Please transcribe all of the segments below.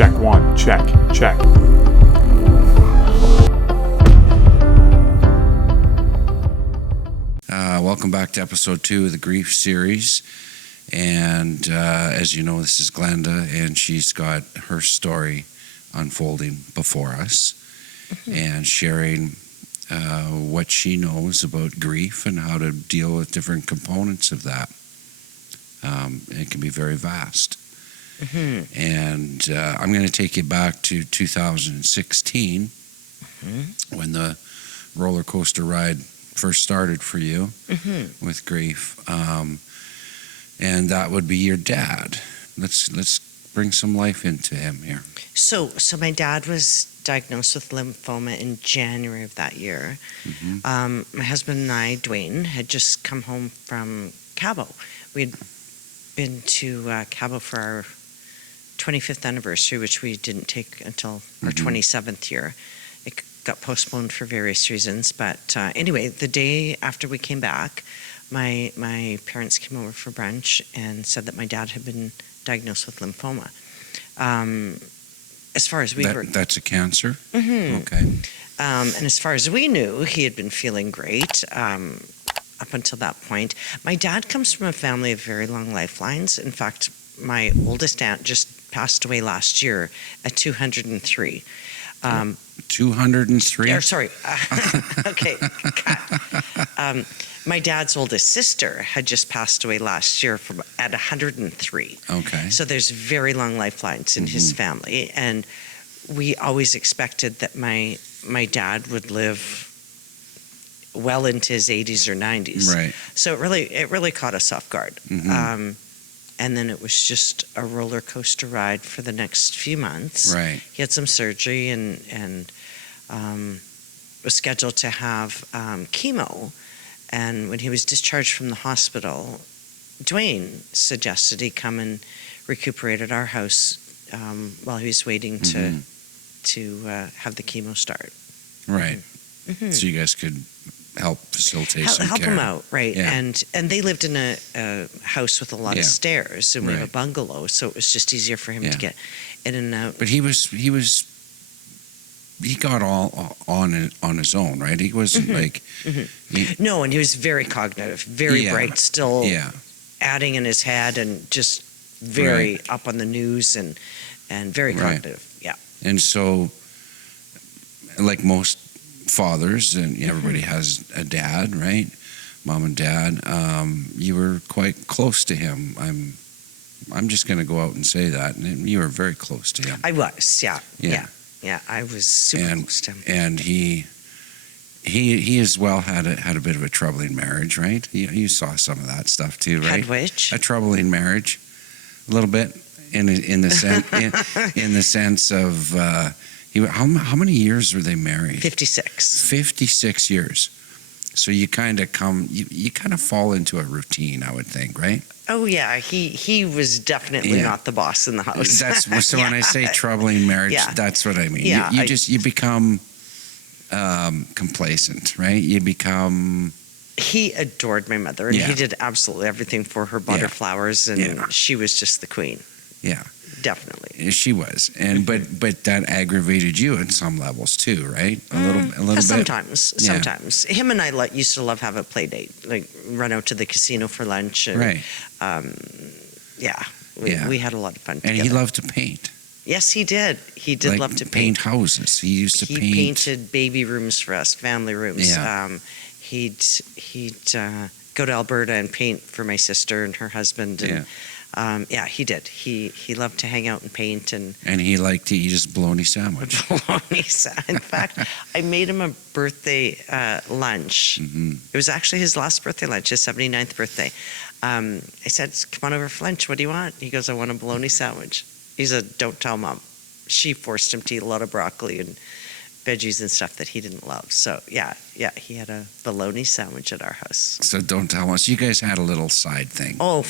Check one, check. Welcome back to episode 2 of the Grief series. And as you know, this is Glenda, and she's got her story unfolding before us and sharing what she knows about grief and how to deal with different components of that. It can be very vast. And I'm going to take you back to 2016 when the roller coaster ride first started for you with grief. And that would be your dad. Let's bring some life into him here. So my dad was diagnosed with lymphoma in January of that year. My husband and I, Dwayne, had just come home from Cabo. We'd been to Cabo for our 25th anniversary, which we didn't take until our 27th year. It got postponed for various reasons. But anyway, the day after we came back, my parents came over for brunch and said that my dad had been diagnosed with lymphoma. As far as we were... That's a cancer? Okay. And as far as we knew, he had been feeling great up until that point. My dad comes from a family of very long lifelines. In fact, my oldest aunt just passed away last year at 203. 203? Sorry. Okay. My dad's oldest sister had just passed away last year at 103. Okay. So there's very long lifelines in his family, and we always expected that my dad would live well into his 80s or 90s. Right. So it really caught us off guard. And then it was just a roller coaster ride for the next few months. Right. He had some surgery and was scheduled to have chemo. And when he was discharged from the hospital, Dwayne suggested he come and recuperate at our house while he was waiting to have the chemo start. Right. So you guys could help facilitate some help care. him out, right? Yeah. And they lived in a house with a lot of stairs, and we have a Right. bungalow, so it was just easier for him to get in and out. But he got all on his own, right? He wasn't like... No, and he was very cognitive, very bright, still adding in his head, and just very up on the news and very cognitive. Yeah. And so, like most fathers, and everybody has a dad, right? Mom and dad. You were quite close to him. I'm just going to go out and say that. And you were very close to him. I was, yeah, I was super close to him. And he as well had a bit of a troubling marriage, right? You saw some of that stuff too, right? Had which? A troubling marriage, a little bit in the sense of how many years were they married? 56. 56 years. So you kind of fall into a routine, I would think, right? Oh yeah, he was definitely not the boss in the house. That's so when I say troubling marriage, that's what I mean. Yeah, you become complacent, right? You become... He adored my mother, and he did absolutely everything for her, bought her flowers, and she was just the queen. Yeah. Definitely. She was. And but that aggravated you at some levels too, right? A little bit. Sometimes. Him and I used to love have a play date, like run out to the casino for lunch. And, right. We had a lot of fun together. And he loved to paint. Yes, he did. He did love to paint houses. He used to paint. He painted baby rooms for us, family rooms. Yeah. He'd go to Alberta and paint for my sister and her husband. And, he did. He loved to hang out and paint. And he liked to eat his bologna sandwich. In fact, I made him a birthday lunch. It was actually his last birthday lunch, his 79th birthday. I said, come on over for lunch. What do you want? He goes, I want a bologna sandwich. He said, don't tell Mom. She forced him to eat a lot of broccoli and veggies and stuff that he didn't love. So, he had a bologna sandwich at our house. So don't tell us. You guys had a little side thing. Oh,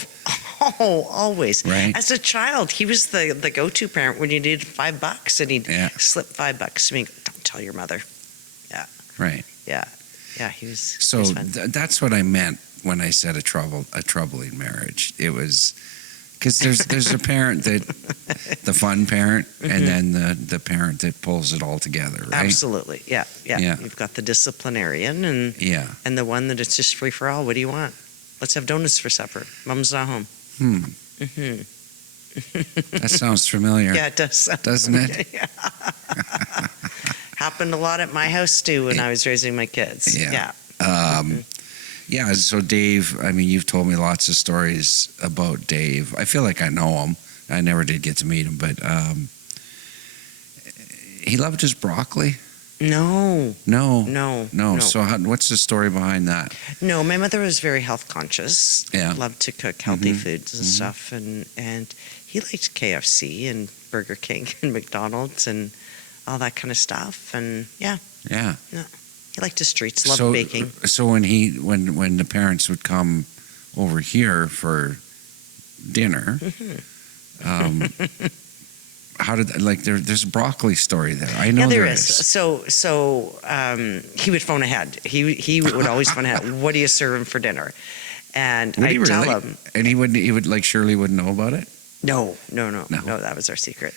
always. Right. As a child, he was the go-to parent when you needed $5, and he'd slip $5 to me. Don't tell your mother. Yeah. Right. Yeah. He was. So that's what I meant when I said a troubling marriage. It was Because there's a parent that, the fun parent, and then the parent that pulls it all together, right? Absolutely. Yeah. You've got the disciplinarian and the one that it's just free for all. What do you want? Let's have donuts for supper. Mom's not home. That sounds familiar. Yeah, it does. Doesn't it? Yeah. Happened a lot at my house too when I was raising my kids. Yeah. Yeah, so Dave, I mean, you've told me lots of stories about Dave. I feel like I know him. I never did get to meet him, but he loved his broccoli? No. So what's the story behind that? No, my mother was very health conscious. Yeah. Loved to cook healthy foods and stuff. And he liked KFC and Burger King and McDonald's and all that kind of stuff. And yeah. He liked his treats, loved baking. So when the parents would come over here for dinner, how did there's a broccoli story there? I know there is. So he would phone ahead. He would always phone ahead. What are you serving for dinner? And I tell him. And he would like Shirley wouldn't know about it? No, that was our secret.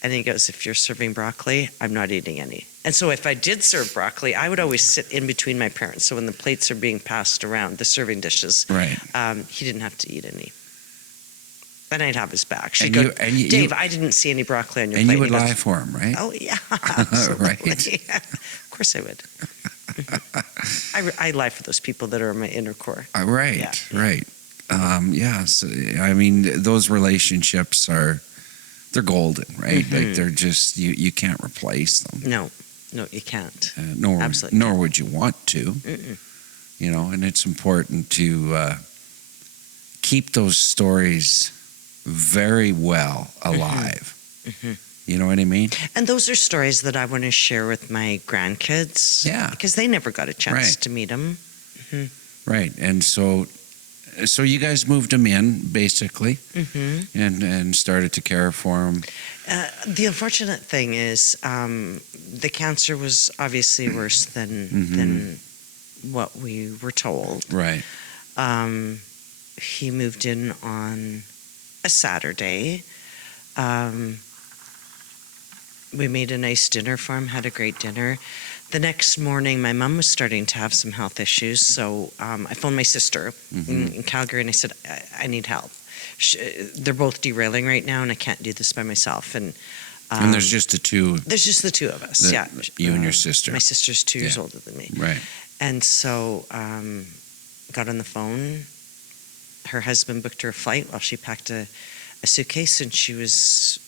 And he goes, if you're serving broccoli, I'm not eating any. And so if I did serve broccoli, I would always sit in between my parents. So when the plates are being passed around, the serving dishes, he didn't have to eat any. And I'd have his back. She'd go, Dave, I didn't see any broccoli on your plate. And you would lie for him, right? Oh, yeah, absolutely. Right. Of course I would. I lie for those people that are in my inner core. Right. So, I mean, those relationships they're golden, right? Like they're just, you can't replace them. No, you can't. Nor would you want to. You know, and it's important to keep those stories very well alive. You know what I mean? And those are stories that I want to share with my grandkids. Yeah. Because they never got a chance to meet them. Right. And so you guys moved him in, basically, and started to care for him. The unfortunate thing is the cancer was obviously worse than what we were told. Right. He moved in on a Saturday. We made a nice dinner for him, had a great dinner. The next morning, my mom was starting to have some health issues, so I phoned my sister in Calgary, and I said, I need help. They're both derailing right now, and I can't do this by myself. And there's just the two. There's just the two of us, You and your sister. My sister's 2 years older than me. Right. And so got on the phone. Her husband booked her a flight while she packed a suitcase, and she was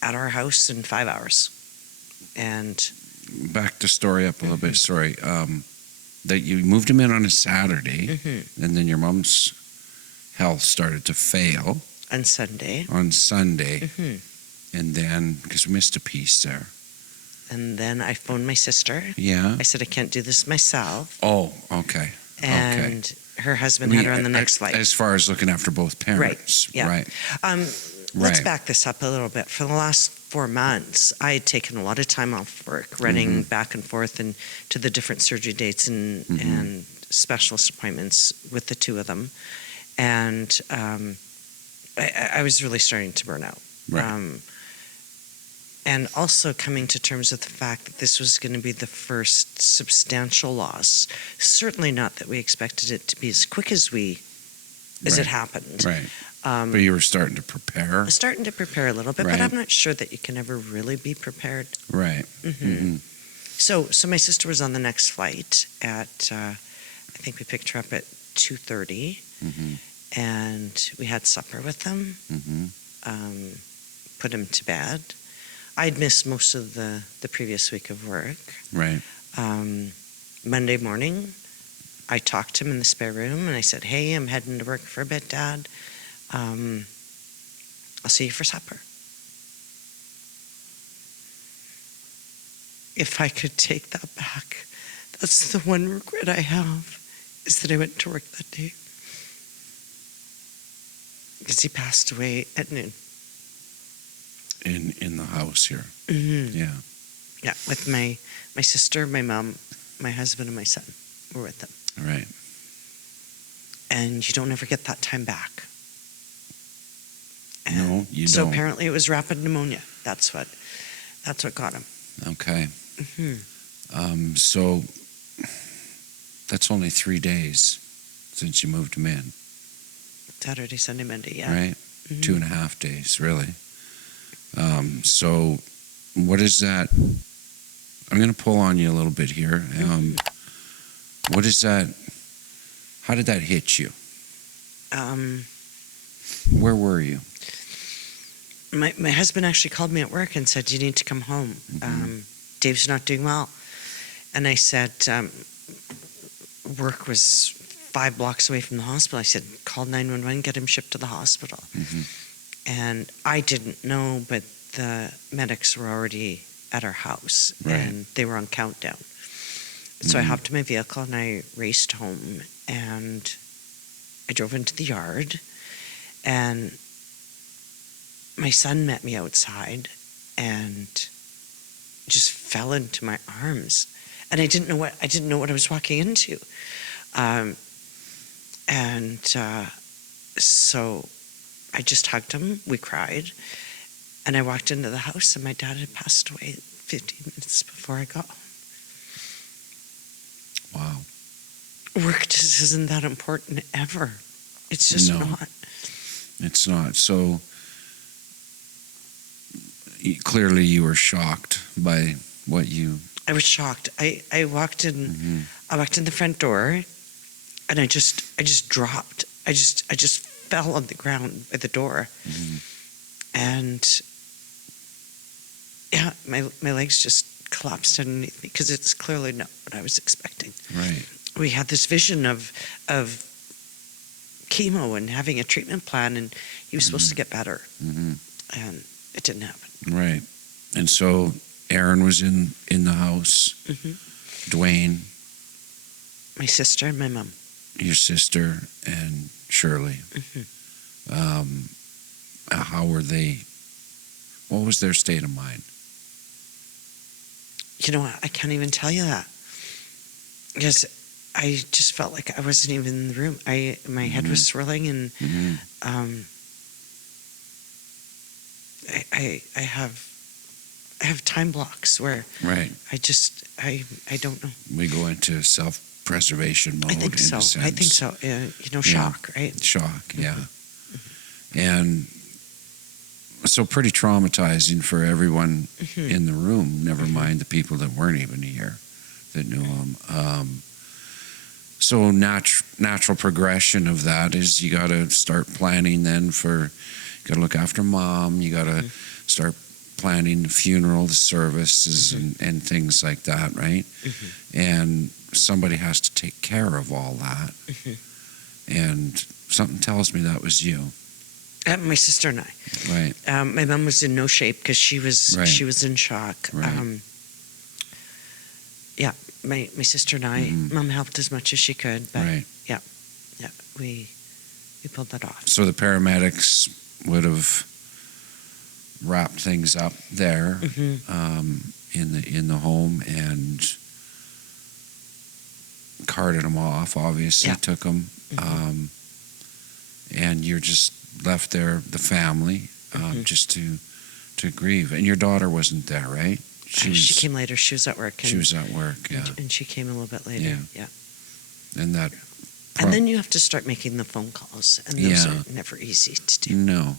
at our house in 5 hours. And back the story up a little bit. Sorry, that you moved him in on a Saturday, and then your mom's health started to fail on Sunday. And then because we missed a piece there. And then I phoned my sister. Yeah. I said I can't do this myself. Oh, okay. And her husband had her on the next flight. As far as looking after both parents. Right. Yeah. Right. Let's back this up a little bit. For the last 4 months, I had taken a lot of time off work, running back and forth and to the different surgery dates and specialist appointments with the two of them. And I was really starting to burn out. Right. And also coming to terms with the fact that this was going to be the first substantial loss. Certainly not that we expected it to be as quick as it happened. Right. But you were starting to prepare? I was starting to prepare a little bit, but I'm not sure that you can ever really be prepared. Right. So my sister was on the next flight at, I think we picked her up at 2:30, and we had supper with them, put him to bed. I'd missed most of the previous week of work. Right. Monday morning, I talked to him in the spare room, and I said, hey, I'm heading to work for a bit, Dad. I'll see you for supper. If I could take that back, that's the one regret I have, is that I went to work that day. Because he passed away at noon. In the house here. Yeah. Yeah, with my sister, my mom, my husband, and my son were with them. Right. And you don't ever get that time back. No, you So don't. apparently it was rapid pneumonia. That's what got him. Okay. Hmm. So that's only 3 days since you moved him in, Saturday, Sunday, Monday. Yeah. right? Mhm. 2.5 days, really. So what is that? I'm going to pull on you a little bit here. What is that? How did that hit you? Where were you? My husband actually called me at work and said, "You need to come home. Dave's not doing well." And I said, work was 5 blocks away from the hospital. I said, "Call 911, get him shipped to the hospital." Hmm. And I didn't know, but the medics were already at our house, Right. and they were on countdown. So I hopped in my vehicle and I raced home, and I drove into the yard, and my son met me outside and just fell into my arms, and I didn't know what I was walking into, so I just hugged him. We cried, and I walked into the house, and my dad had passed away 15 minutes before I got home. Wow. Work just isn't that important ever. It's just No. not. It's not. So clearly you were shocked by what you... I was shocked. I walked in. Mhm. I walked in the front door, and I just dropped. I just fell on the ground by the door, Mhm. and yeah, my legs just collapsed underneath me because it's clearly not what I was expecting. Right. We had this vision of chemo and having a treatment plan, and he was supposed to get better, Hmm. and it didn't happen. Right. And so Aaron was in the house. Hmm. Dwayne, My sister and my mom. your sister, and Shirley. Hmm. How were they? What was their state of mind? You know what? I can't even tell you that because I just felt like I wasn't even in the room. My head was swirling, and Hmm. I have time blocks where Right. I don't know. We go into self-preservation mode. I think in so. a sense. I think so. Shock, right? Shock, yeah. And so pretty traumatizing for everyone Mhm. in the room, never mind the people that weren't even here that knew him. So natural progression of that is you got to start planning then you got to look after mom, you got to start planning the funeral, the services, and things like that, right? And somebody has to take care of all that. And something tells me that was you. My sister and I. Right. My mom was in no shape because she was in shock. Right. Yeah, my sister and I. Mhm. Mom helped as much as she could, but Right. yeah, we pulled that off. So the paramedics would have wrapped things up there in the home and carted them off. Obviously, Yeah. took them, and you're just left there, the family, just to grieve. And your daughter wasn't there, right? She came later. She was at work. She was at work. Yeah, and she came a little bit later. Yeah. and that. And then you have to start making the phone calls, and those Yeah. are never easy to do. No,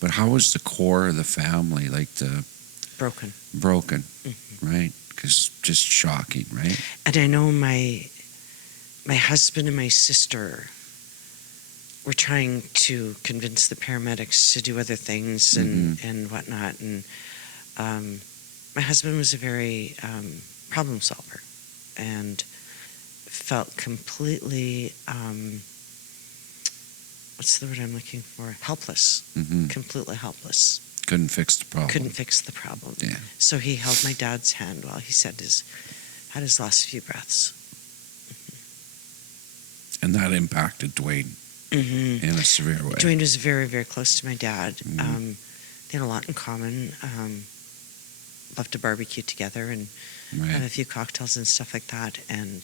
but how was the core of the family? Like the Broken. right? Because just shocking, right? And I know my husband and my sister were trying to convince the paramedics to do other things and whatnot. And my husband was a very problem solver and felt completely, what's the word I'm looking for? Helpless. Completely helpless. Couldn't fix the problem. Couldn't fix the problem. Yeah. So he held my dad's hand while he had his last few breaths. And that impacted Dwayne in a severe way. Dwayne was very, very close to my dad. They had a lot in common. Loved to barbecue together and have a few cocktails and stuff like that. And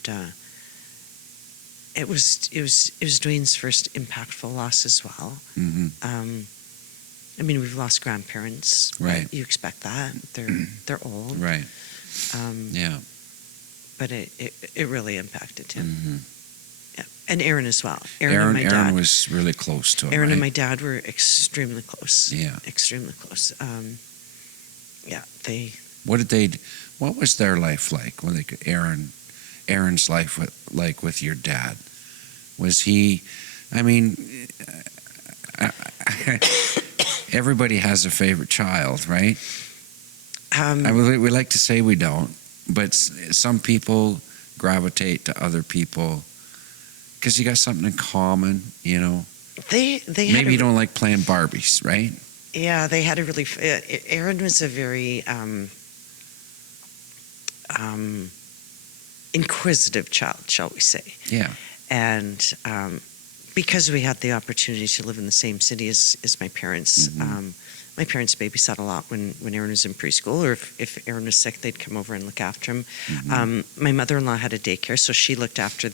it was Dwayne's first impactful loss as well. I mean, we've lost grandparents. Right. You expect that. They're old. Right. Um, Yeah. But it really impacted him. Mm-hmm. Yeah. And Aaron as well. And my Aaron dad. was really close to him, Aaron right? and my dad were extremely close. Yeah. Extremely close. What was their life like? Aaron's life like with your dad? Was he, I mean, everybody has a favorite child, right? I mean, we like to say we don't, but some people gravitate to other people because you got something in common, you know. They Maybe you don't like playing Barbies, right? Yeah, they had a really. Aaron was a very inquisitive child, shall we say? Yeah. And because we had the opportunity to live in the same city as my parents, my parents babysat a lot when Aaron was in preschool, or if Aaron was sick, they'd come over and look after him. My mother-in-law had a daycare, so she looked after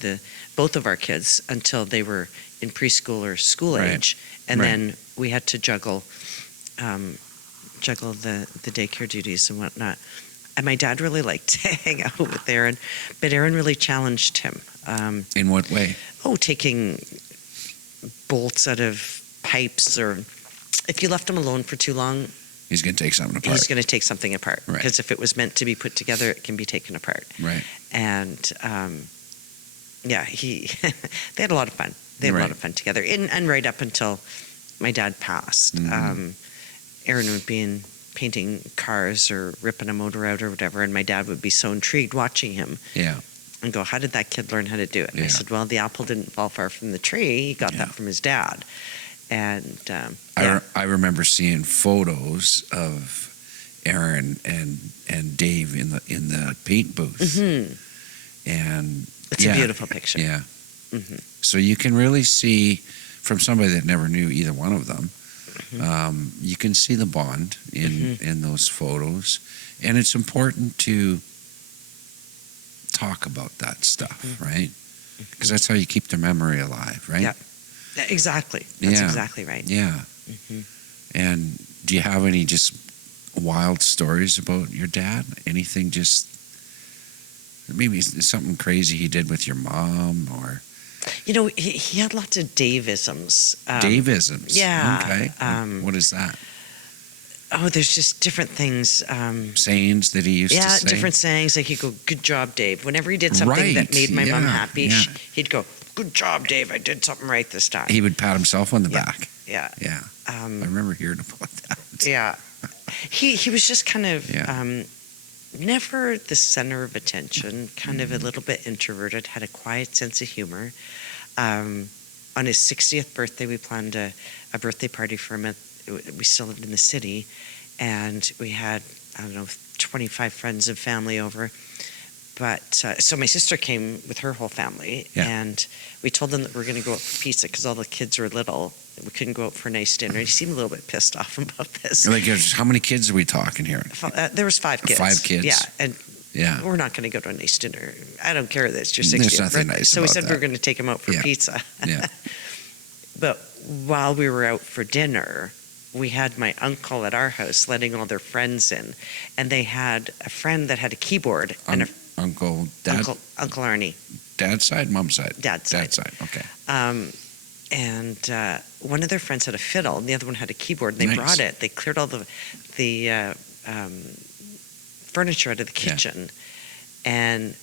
both of our kids until they were in preschool or school age, and then we had to juggle the daycare duties and whatnot. And my dad really liked to hang out with Aaron, but Aaron really challenged him. In what way? Taking bolts out of pipes, or if you left him alone for too long, He's going to take something apart. he's going to take something apart. Right. Because if it was meant to be put together, it can be taken apart. Right. And they had a lot of fun. They had a lot of fun together. And right up until my dad passed, Aaron would be painting cars or ripping a motor out or whatever, and my dad would be so intrigued watching him. Yeah. And go, how did that kid learn how to do it? And I said, well, the apple didn't fall far from the tree. He got that from his dad. And I remember seeing photos of Aaron and Dave in the paint booth. And it's a beautiful picture. Yeah. So you can really see, from somebody that never knew either one of them, you can see the bond in those photos. And it's important to talk about that stuff, right? Because that's how you keep the memory alive, right? Yeah, exactly. That's exactly right. Yeah. And do you have any just wild stories about your dad? Anything just, maybe something crazy he did with your mom, or? You know, he had lots of Davisms. Davisms? Yeah. Okay. What is that? There's just different things. Sayings that he used to say? Yeah, different sayings. Like he'd go, good job, Dave. Whenever he did something that made my mom happy, he'd go, good job, Dave. I did something right this time. He would pat himself on the back. Yeah. Yeah. I remember hearing about that. Yeah. He was just kind of never the center of attention, kind of a little bit introverted, had a quiet sense of humor. On his 60th birthday, we planned a birthday party for him. We still lived in the city, and we had, 25 friends and family over. But so my sister came with her whole family, and we told them that we were going to go out for pizza because all the kids were little. We couldn't go out for a nice dinner. He seemed a little bit pissed off about this. Like, how many kids are we talking here? There was 5 kids. 5 kids? Yeah, and we're not going to go to a nice dinner. I don't care that it's your 60th. There's nothing nice So we about said that. we were going to take him out for pizza. Yeah. But while we were out for dinner, we had my uncle at our house letting all their friends in, and they had a friend that had a keyboard. Uncle, Dad? Uncle Arnie. Dad's side, Mom's side? Dad's side. Dad's side, okay. And one of their friends had a fiddle, and the other one had a keyboard, and they brought it. They cleared all the furniture out of the kitchen. And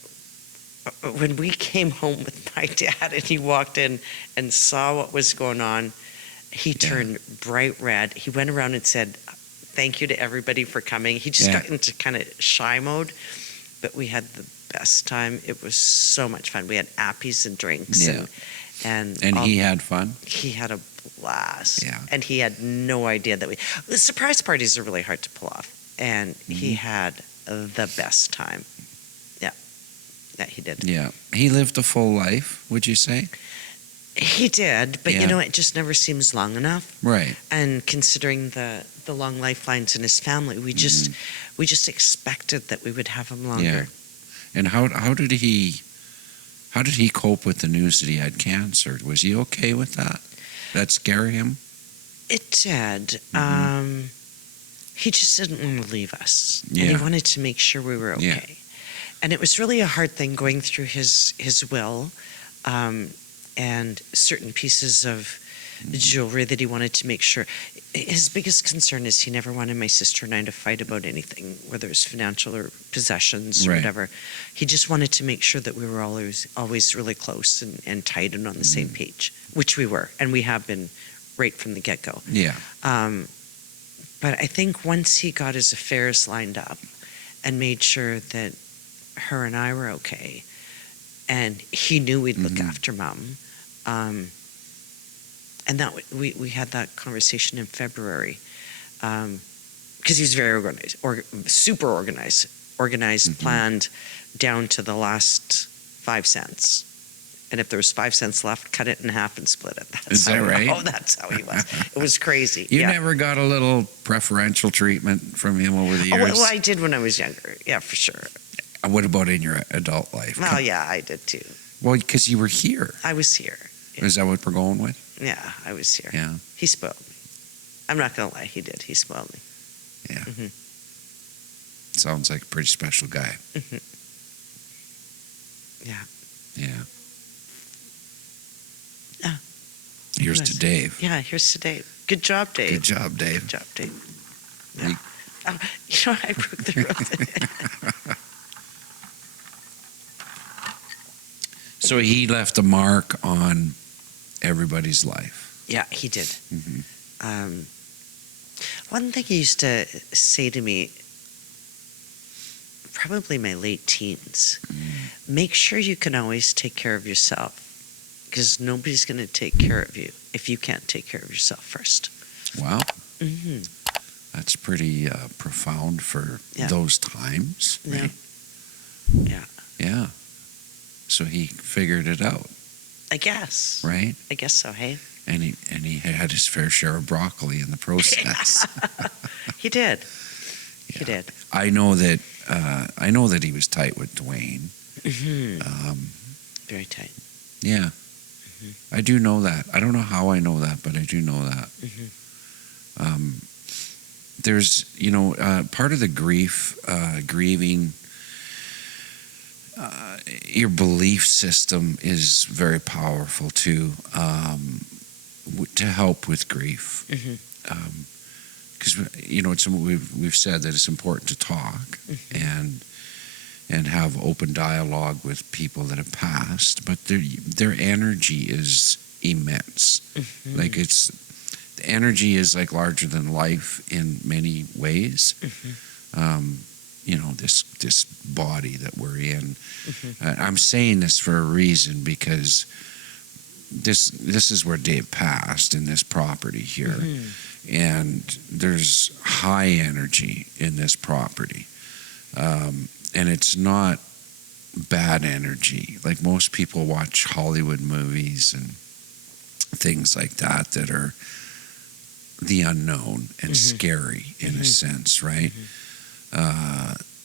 when we came home with my dad and he walked in and saw what was going on, he turned bright red. He went around and said, thank you to everybody for coming. He just got into kind of shy mode, but we had the best time. It was so much fun. We had appies and drinks. Yeah. And he had fun? He had a blast. Yeah. And he had no idea that the surprise parties are really hard to pull off. And he had the best time. Yeah, he did. Yeah. He lived a full life, would you say? He did, but it just never seems long enough. Right. And considering the long lifelines in his family, we just expected that we would have him longer. Yeah. And how did he cope with the news that he had cancer? Was he okay with that? That scare him? It did. He just didn't want to leave us. And he Yeah. wanted to make sure we were Yeah. okay. And it was really a hard thing going through his will, and certain pieces of jewelry that he wanted to make sure. His biggest concern is he never wanted my sister and I to fight about anything, whether it's financial or possessions or Right. whatever. He just wanted to make sure that we were always really close and tight and on the same page, which we were, and we have been right from the get-go. Yeah. But I think once he got his affairs lined up and made sure that her and I were okay, and he knew we'd look after Mom, and that we had that conversation in February, because he was very organized, super organized, planned down to the last 5 cents. And if there was 5 cents left, cut it in half and split it. Is that right? Oh, that's how he was. It was crazy. You yeah. never got a little preferential treatment from him over the Oh, years? well, I did when I was younger. Yeah, for sure. What about in your adult life? Well, yeah, I did too. Well, because you were here. I was here. Yeah. Is that what we're going with? Yeah, I was here. Yeah. He spoiled me. I'm not going to lie, he did. He spoiled me. Yeah. Mhm. Sounds like a pretty special guy. Yeah. Yeah. Ah. Here's Yes. to Dave. Yeah, here's to Dave. Good job, Dave. Good job, Dave. Good job, Dave. We- Yeah. Oh, you know, I broke the rule. So he left a mark on everybody's life. Yeah, he did. Mhm. One thing he used to say to me, probably my late teens, make sure you can always take care of yourself, because nobody's going to take care of you if you can't take care of yourself first. Wow. Mm-hmm. That's pretty profound for Yeah. those times. Yeah. Right? Yeah. Yeah. So he figured it out, I guess. right? I guess so, hey? And he had his fair share of broccoli in the process. He did. Yeah. He did. I know that he was tight with Dwayne. Mm-hmm. Very tight. Yeah. I do know that. I don't know how I know that, but I do know that. There's, part of the grieving, your belief system is very powerful too, to help with grief. Because it's we've said that it's important to talk and have open dialogue with people that have passed, but their energy is immense. Like the energy is like larger than life in many ways. This body that we're in. I'm saying this for a reason, because this is where Dave passed, in this property here. And there's high energy in this property. And it's not bad energy. Like, most people watch Hollywood movies and things like that are the unknown and scary in a sense, right?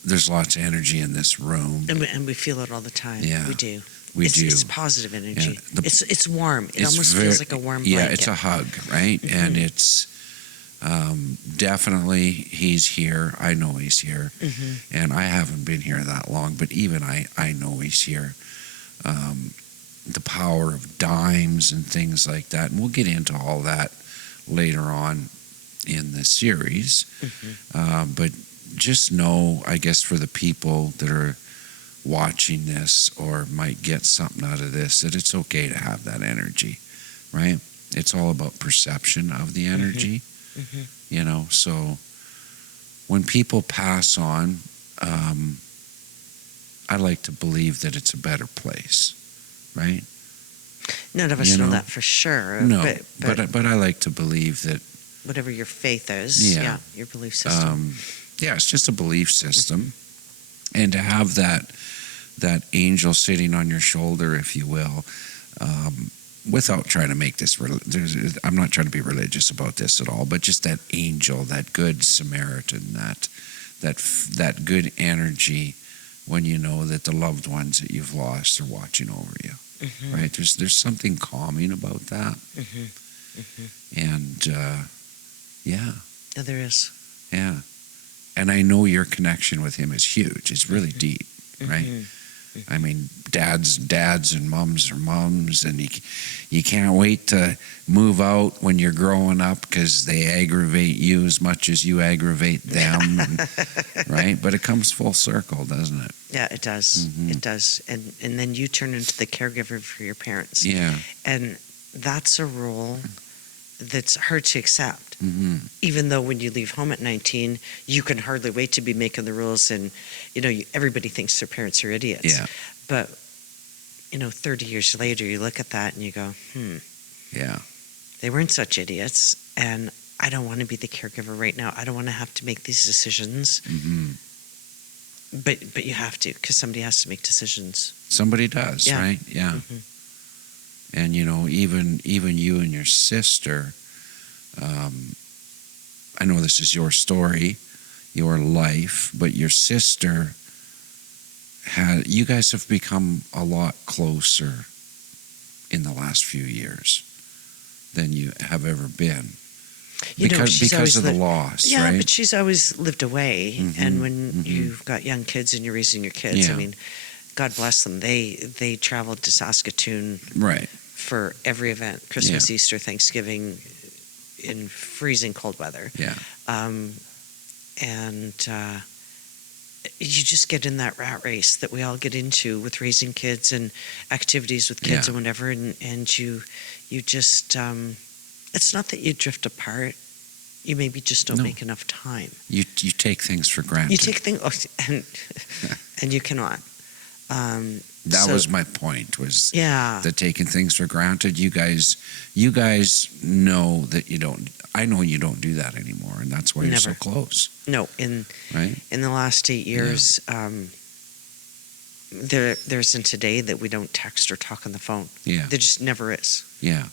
There's lots of energy in this room. And we feel it all the time. Yeah. We do. We do. It's positive energy. Yeah, It's warm. It It's almost very- feels like a warm blanket. Yeah, it's a hug, right? And it's definitely, he's here. I know he's here. And I haven't been here that long, but even I know he's here. The power of dimes and things like that. And we'll get into all that later on in the series. But just know, I guess, for the people that are watching this or might get something out of this, that it's okay to have that energy, right? It's all about perception of the energy, so when people pass on, I like to believe that it's a better place, right? None of us know that for sure. No, but but I like to believe that. whatever your faith is, Yeah. your belief system. It's just a belief system. And to have that angel sitting on your shoulder, if you will, without trying to make this, I'm not trying to be religious about this at all, but just that angel, that good Samaritan, that good energy when you know that the loved ones that you've lost are watching over you, right? There's something calming about that. And yeah, Yeah, there is. yeah. And I know your connection with him is huge. It's really deep, right? I mean, dads and mums are mums, and you can't wait to move out when you're growing up because they aggravate you as much as you aggravate them, right? But it comes full circle, doesn't it? Yeah, it does. It does. And then you turn into the caregiver for your parents. Yeah. And that's a role that's hard to accept. Even though when you leave home at 19, you can hardly wait to be making the rules, and everybody thinks their parents are idiots. Yeah. But 30 years later, you look at that and you go, Yeah. they weren't such idiots, and I don't want to be the caregiver right now. I don't want to have to make these decisions. But you have to, because somebody has to make decisions. Somebody does, Yeah. right? Yeah. And even you and your sister, I know this is your story, your life, but your sister you guys have become a lot closer in the last few years than you have ever been. Because of the loss, yeah, right? but she's always lived away, and when you've got young kids and you're raising your kids, Yeah. I mean, God bless them. They traveled to Saskatoon Right. for every event, Christmas, Easter, Thanksgiving, in freezing cold weather. Yeah. And you just get in that rat race that we all get into with raising kids and activities with kids and whatever, and you just it's not that you drift apart. You maybe just don't make enough time. You take things for granted. You take things, and you cannot. That was my point, was Yeah. the taking things for granted. You guys know that you don't. I know you don't do that anymore, and that's why you're so close. No, Right? in the last 8 years, there isn't a day that we don't text or talk on the phone. Yeah. There just never is. Yeah.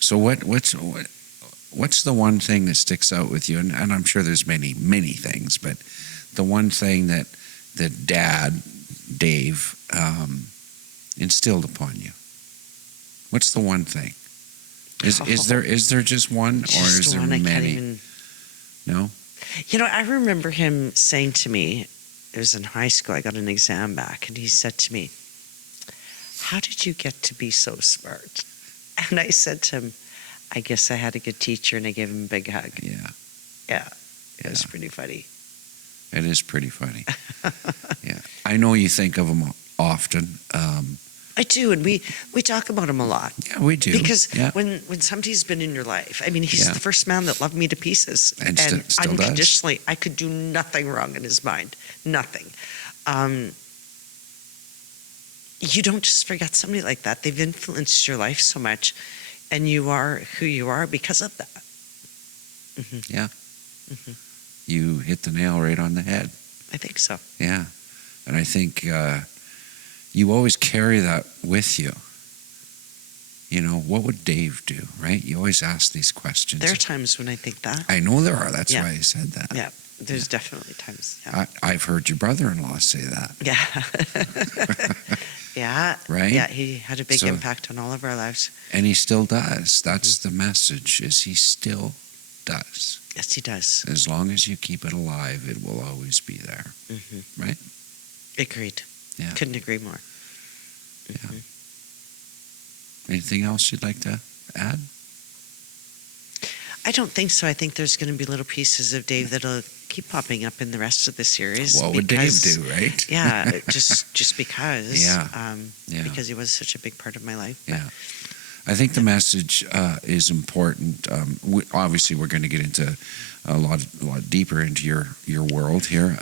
So what's the one thing that sticks out with you? And I'm sure there's many things, but the one thing that Dad, Dave, instilled upon you. What's the one thing? Is there just one, or is there one, I many? can't even... No? I remember him saying to me, it was in high school, I got an exam back, and he said to me, "How did you get to be so smart?" And I said to him, "I guess I had a good teacher," and I gave him a big hug. Yeah. Yeah. It was pretty funny. It is pretty funny. Yeah. I know you think of him often. I do, and we talk about him a lot. Yeah, we do. Because yeah. when somebody's been in your life, I mean, he's the first man that loved me to pieces. And still unconditionally, does. I could do nothing wrong in his mind. Nothing. You don't just forget somebody like that. They've influenced your life so much, and you are who you are because of that. Yeah. You hit the nail right on the head. I think so. Yeah. And I think you always carry that with you. What would Dave do, right? You always ask these questions. There are times when I think that. I know there are. That's why I said that. Yeah, there's definitely times. Yeah. I've heard your brother-in-law say that. Yeah. Yeah. Right? Yeah, he had a big impact on all of our lives. And he still does. That's the message, is he still does. Yes, he does. As long as you keep it alive, it will always be there. Right? Agreed. Yeah. Couldn't agree more. Yeah. Anything else you'd like to add? I don't think so. I think there's going to be little pieces of Dave that'll keep popping up in the rest of the series. What would Dave do, right? Yeah, just because. Yeah. Because he was such a big part of my life. Yeah. I think the message is important. Obviously, we're going to get into a lot deeper into your world here.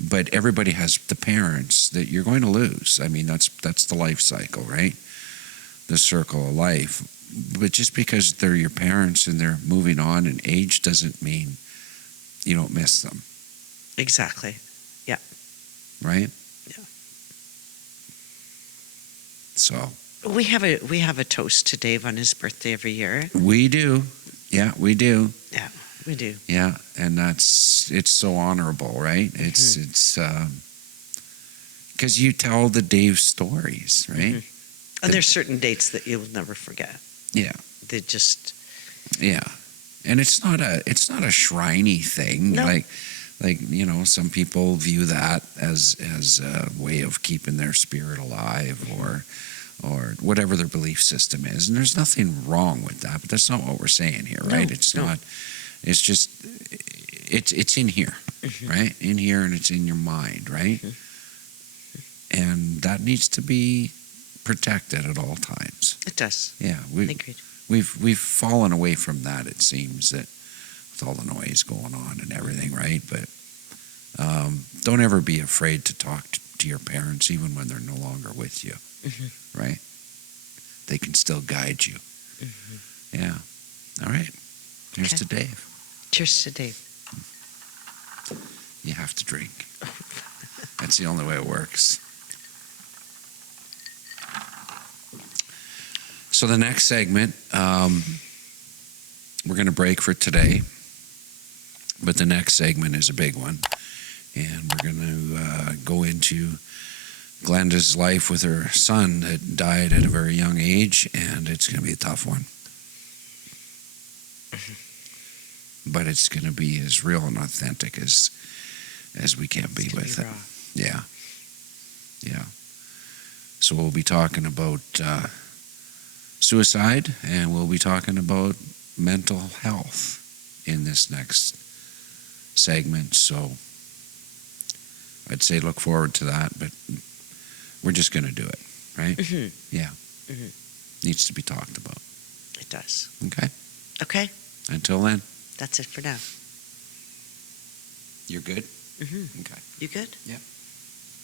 But everybody has the parents that you're going to lose. I mean, that's the life cycle, right? The circle of life. But just because they're your parents and they're moving on in age doesn't mean you don't miss them. Exactly. Yeah. Right? Yeah. So we have a toast to Dave on his birthday every year. we do. Yeah, we do. Yeah, we do. Yeah, and it's so honorable, right? It's because you tell the Dave stories, right? And there's certain dates that you'll never forget. Yeah, They just Yeah, and it's not a shriny thing. No. Like some people view that as a way of keeping their spirit alive, or whatever their belief system is. And there's nothing wrong with that, but that's not what we're saying here, right? It's no. not. It's just it's in here, right? In here, and it's in your mind, right? And that needs to be protected at all times. It does. Yeah, Agreed. we've fallen away from that. It seems that with all the noise going on and everything, right? But don't ever be afraid to talk to your parents, even when they're no longer with you, right? They can still guide you. Yeah. All right. Here's to Dave. Cheers to Dave. You have to drink. That's the only way it works. So the next segment, we're going to break for today, but the next segment is a big one, and we're going to go into Glenda's life with her son that died at a very young age, and it's going to be a tough one. But it's going to be as real and authentic as we can be with it. Raw. Yeah. Yeah. So we'll be talking about suicide, and we'll be talking about mental health in this next segment. So I'd say look forward to that, but we're just going to do it, right? Yeah. Needs to be talked about. It does. Okay? Okay. Until then. That's it for now. You're good? Okay. You good? Yeah.